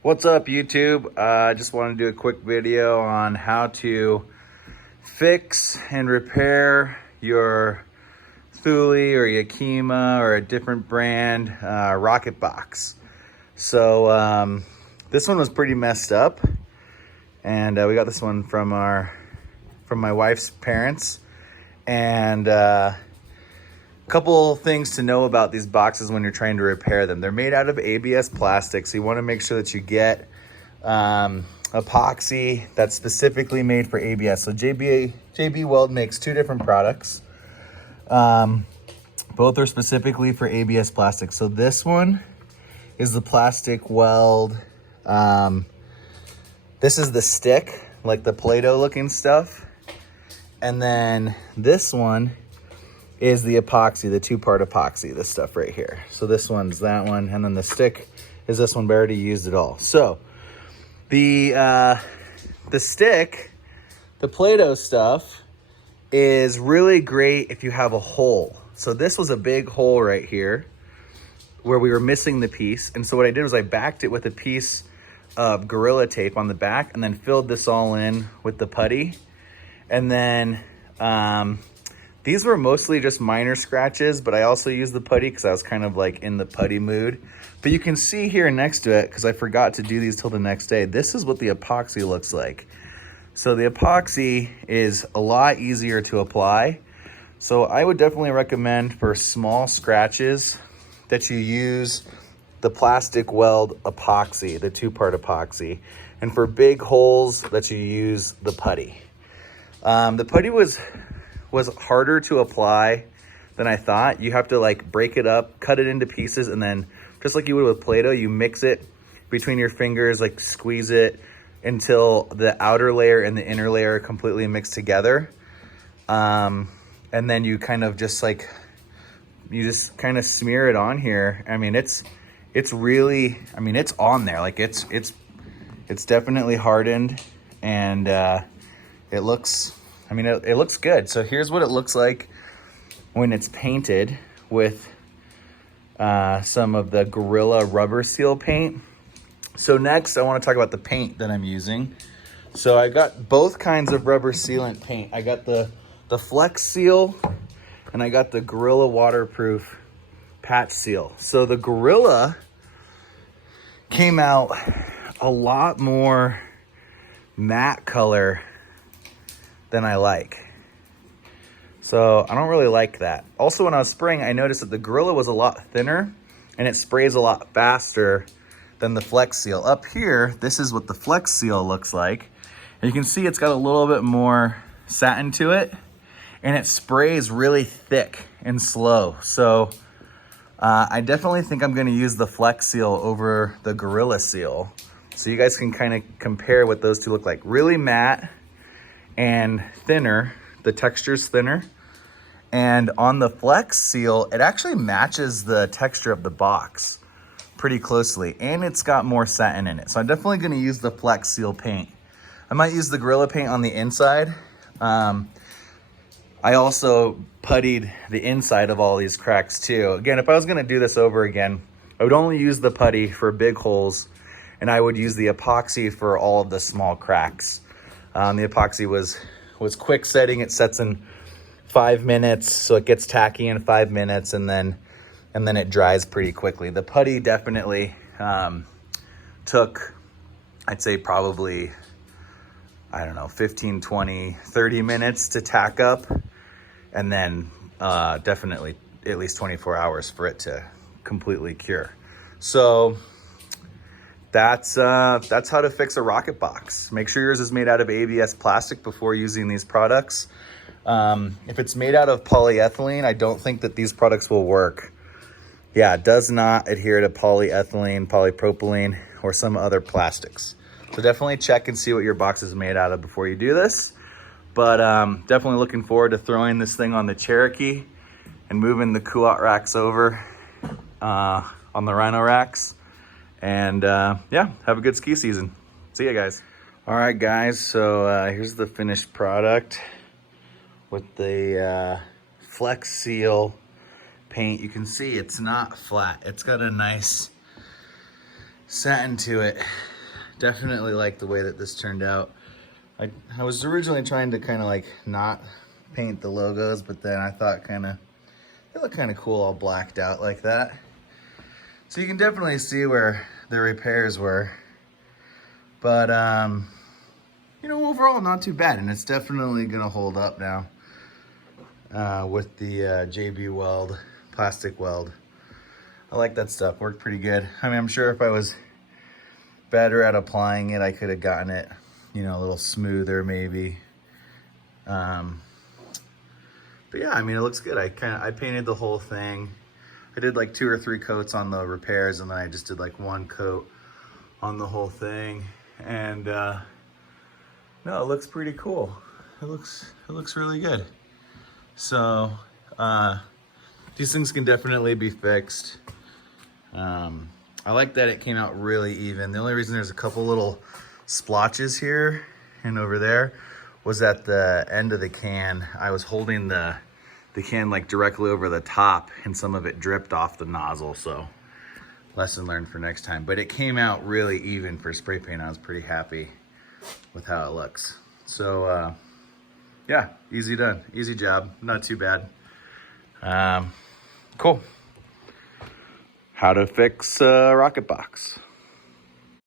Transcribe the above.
What's up, YouTube? I just want to do a quick video on how to fix and repair your Thule or Yakima or a different brand Rocketbox. So this one was pretty messed up, and we got this one from my wife's parents. And couple things to know about these boxes when you're trying to repair them. They're made out of ABS plastic, so you want to make sure that you get epoxy that's specifically made for ABS. So JB Weld makes two different products. Both are specifically for ABS plastic. So this one is the plastic weld. This is the stick, like the Play-Doh looking stuff. And then this one is the epoxy, the two-part epoxy, this stuff right here. So this one's that one, and then the stick is this one, but I already used it all. So the stick, the Play-Doh stuff, is really great if you have a hole. So this was a big hole right here where we were missing the piece. And so what I did was I backed it with a piece of Gorilla Tape on the back and then filled this all in with the putty. And then these were mostly just minor scratches, but I also used the putty because I was kind of like in the putty mood. But you can see here next to it, because I forgot to do these till the next day, this is what the epoxy looks like. So the epoxy is a lot easier to apply. So I would definitely recommend for small scratches that you use the plastic weld epoxy, the two-part epoxy. And for big holes that you use the putty. The putty was harder to apply than I thought. You have to like break it up, cut it into pieces, and then just like you would with Play-Doh, you mix it between your fingers, like squeeze it until the outer layer and the inner layer are completely mixed together. And then you kind of just like, you just kind of smear it on here. I mean, it's really, I mean, it's on there. Like it's definitely hardened, and it looks, I mean, it looks good. So here's what it looks like when it's painted with some of the Gorilla Rubber Seal paint. So next, I want to talk about the paint that I'm using. So I got both kinds of rubber sealant paint. I got the Flex Seal, and I got the Gorilla Waterproof Patch Seal. So the Gorilla came out a lot more matte color than I like. So I don't really like that. Also, when I was spraying, I noticed that the Gorilla was a lot thinner and it sprays a lot faster than the Flex Seal. Up here, this is what the Flex Seal looks like. And you can see it's got a little bit more satin to it, and it sprays really thick and slow. So I definitely think I'm gonna use the Flex Seal over the Gorilla Seal. So you guys can kind of compare what those two look like. Really matte and thinner, the texture's thinner. And on the Flex Seal, it actually matches the texture of the box pretty closely, and it's got more satin in it. So I'm definitely gonna use the Flex Seal paint. I might use the Gorilla paint on the inside. I also puttied the inside of all these cracks too. Again, if I was gonna do this over again, I would only use the putty for big holes, and I would use the epoxy for all of the small cracks. The epoxy was quick setting. It sets in 5 minutes, so it gets tacky in 5 minutes, and then it dries pretty quickly. The putty definitely took, I'd say probably, I don't know, 15, 20, 30 minutes to tack up, and then definitely at least 24 hours for it to completely cure. So that's how to fix a Rocketbox. Make sure yours is made out of ABS plastic before using these products. If it's made out of polyethylene, I don't think that these products will work. Yeah, it does not adhere to polyethylene, polypropylene, or some other plastics. So definitely check and see what your box is made out of before you do this. But definitely looking forward to throwing this thing on the Cherokee and moving the culotte racks over on the Rhino racks. And yeah, have a good ski season. See ya, guys. All right, guys, so here's the finished product with the Flex Seal paint. You can see it's not flat. It's got a nice satin to it. definitely like the way that this turned out. I was originally trying to kind of like not paint the logos, but then I thought they look kind of cool all blacked out like that. So you can definitely see where the repairs were. But, you know, overall not too bad. And it's definitely gonna hold up now with the JB weld, plastic weld. I like that stuff, worked pretty good. I mean, I'm sure if I was better at applying it, I could have gotten it, you know, a little smoother maybe. But yeah, I mean, it looks good. I painted the whole thing. I did like 2 or 3 coats on the repairs, and then I just did like 1 coat on the whole thing. And no, it looks pretty cool. It looks really good. So these things can definitely be fixed. I like that it came out really even. The only reason there's a couple little splotches here and over there was at the end of the can. I was holding the can like directly over the top, and some of it dripped off the nozzle. So lesson learned for next time. But it came out really even for spray paint. I was pretty happy with how it looks. So yeah, easy done, easy job, not too bad. Cool. How to fix a Rocketbox.